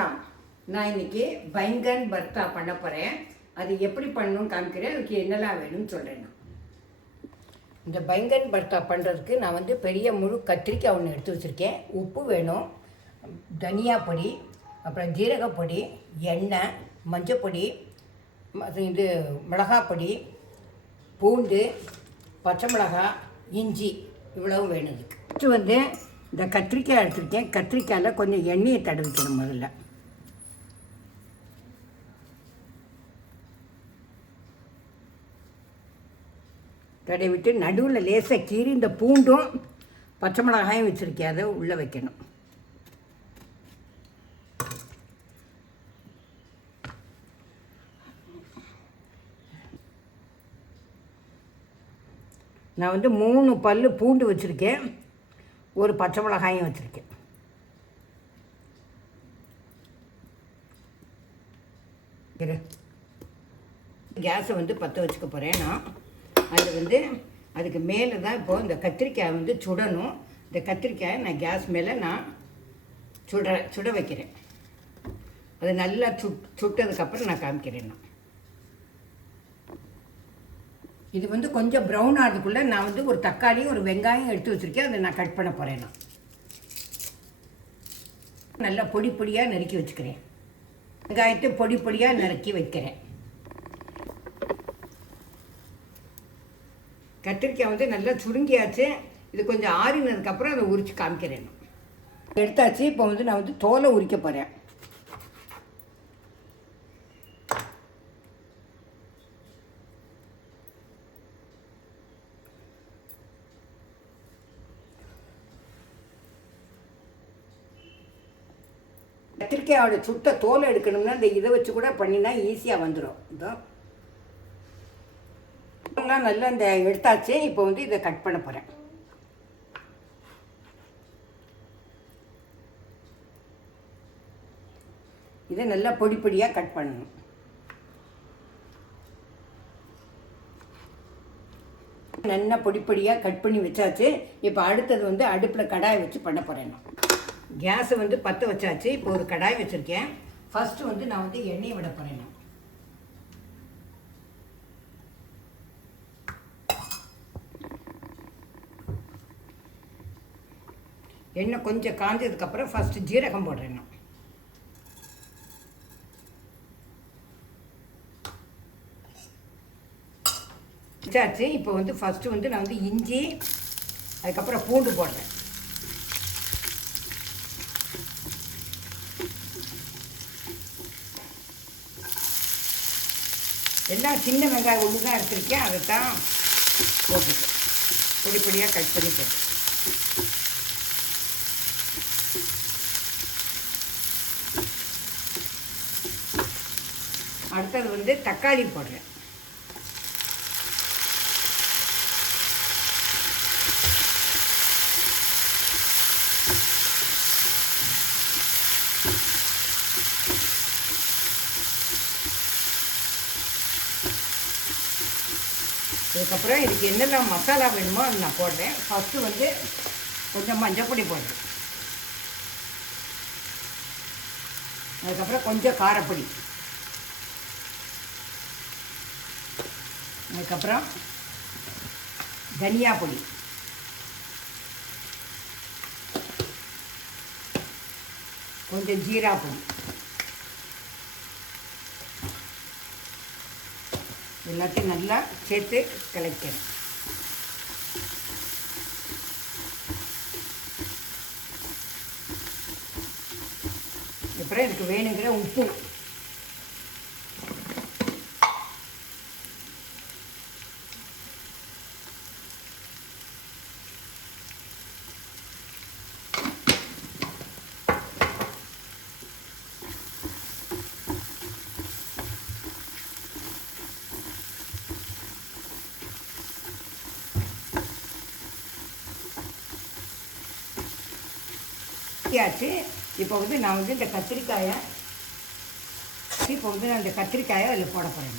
வணக்கம். நான் இன்னைக்கு பைங்கன் பர்த்தா பண்ண போகிறேன். அது எப்படி பண்ணணும்னு காமிக்கிறேன். அதுக்கு என்னெல்லாம் வேணும்னு சொல்கிறேன். இந்த பைங்கன் பர்த்தா பண்ணுறதுக்கு நான் வந்து பெரிய முழு கத்திரிக்காய் ஒன்று எடுத்து வச்சுருக்கேன். உப்பு வேணும், தனியா பொடி, அப்புறம் ஜீரகப்பொடி, எண்ணெய், மஞ்சப்பொடி, இது மிளகாப்பொடி, பூண்டு, பச்சை மிளகாய், இஞ்சி இவ்வளவு வேணும். இதுக்கு ஃபஸ்ட்டு வந்து இந்த கத்திரிக்காய் எடுத்துருக்கேன். கத்திரிக்காயில் கொஞ்சம் எண்ணெயை தடவிக்கணும். முதல்ல தடவிட்டு நடுவில் லேசாக கீறி இந்த பூண்டும் பச்சை மிளகாயும் வச்சுருக்கேன், அதை உள்ளே வைக்கணும். நான் வந்து 3 பல் பூண்டு வச்சுருக்கேன், ஒரு பச்சை மிளகாயும் வச்சுருக்கேன். கேஸை வந்து பற்ற வச்சுக்க போகிறேன். நான் அது வந்து அதுக்கு மேலே தான் இப்போது இந்த கத்திரிக்காய் வந்து சுடணும். இந்த கத்திரிக்காயை நான் கேஸ் மேலே நான் சுட வைக்கிறேன். அது நல்லா சுட்டதுக்கப்புறம் நான் காமிக்கிறேன். நான் இது வந்து கொஞ்சம் ப்ரௌன் ஆகிறதுக்குள்ளே நான் வந்து ஒரு தக்காளி ஒரு வெங்காயம் எடுத்து வச்சுருக்கேன். அதை நான் கட் பண்ண போகிறேன். நான் நல்லா பொடி பொடியாக நறுக்கி வச்சுக்கிறேன். வெங்காயத்தை பொடி பொடியாக நறுக்கி வைக்கிறேன். கத்திரிக்காய் வந்து நல்லா சுருங்கியாச்சு. இது கொஞ்சம் ஆறினதுக்கப்புறம் அதை உரித்து காமிக்கிறேன். எடுத்தாச்சு. இப்போ வந்து நான் வந்து தோலை உரிக்க போகிறேன். கத்திரிக்காயோட சுட்ட தோலை எடுக்கணும்னா இந்த இதை வச்சு கூட பண்ணினா ஈஸியாக வந்துடும். இதெல்லாம் நல்லா இந்த எடுத்தாச்சு. இப்போ வந்து இதை கட் பண்ண போகிறேன். இதை நல்லா பொடி பொடியாக கட் பண்ணணும். நல்லா பொடி பொடியாக கட் பண்ணி வச்சாச்சு. இப்போ அடுத்தது வந்து அடுப்பில் கடாய் வச்சு பண்ண போகிறேன். நான் கேஸை வந்து பற்ற வச்சாச்சு. இப்போ ஒரு கடாய் வச்சுருக்கேன். ஃபஸ்ட்டு வந்து நான் வந்து எண்ணெயை விட போகிறேன். நான் எண்ணெய் கொஞ்சம் காஞ்சதுக்கப்புறம் ஃபஸ்ட்டு ஜீரகம் போடுறேன். நான் வச்சாச்சு. இப்போ வந்து ஃபஸ்ட்டு வந்து நான் வந்து இஞ்சி, அதுக்கப்புறம் பூண்டு போடுறேன். எல்லாம் சின்ன வெங்காயம் ஒன்று தான் எடுத்துருக்கேன். அதை தான் போட்டு பொடி பொடியாக கட் பண்ணி போட்டு அடுத்தது வந்து தக்காளி போடுறேன். அதுக்கப்புறம் இதுக்கு என்னெல்லாம் மசாலா வேணுமோ அது நான் போடுறேன். ஃபஸ்ட்டு வந்து கொஞ்சம் மஞ்சப்பொடி போடுறேன். அதுக்கப்புறம் கொஞ்சம் காரப்பொடி, அதுக்கப்புறம் தனியா பொடி, கொஞ்சம் ஜீரா பொடி, எல்லாத்தையும் நல்லா சேர்த்து கலக்கிறேன். அப்புறம் இதுக்கு வேணுங்கிற உப்பு, ஆச்சு. இப்போ வந்து நான் வந்து இந்த கத்திரிக்காயை அதில் போட போகிறேன்.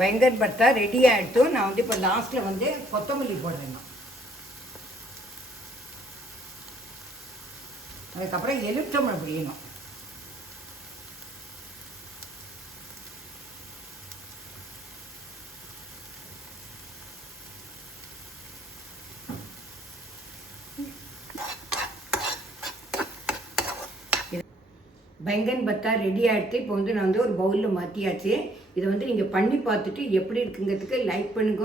பயங்கன் பர்த்தா ரெடி ஆகிட்டும். நான் வந்து இப்போ லாஸ்ட்டில் வந்து கொத்தமல்லி போடுறேன். அதுக்கப்புறம் எலுமிச்சம்பழம் பிடிக்கணும். பயங்கன் பர்த்தா ரெடி ஆகிடுச்சு. இப்போ வந்து நான் வந்து ஒரு பவுலில் மாற்றியாச்சு. இதை வந்து நீங்கள் பண்ணி பார்த்துட்டு எப்படி இருக்குங்கிறதுக்கு லைக் பண்ணுங்க,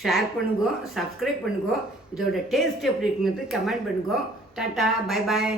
ஷேர் பண்ணுங்க, சப்ஸ்கிரைப் பண்ணுங்க. இதோட டேஸ்ட் எப்படி இருக்குங்கிறதுக்கு கமெண்ட் பண்ணுங்க. Tata, bye bye.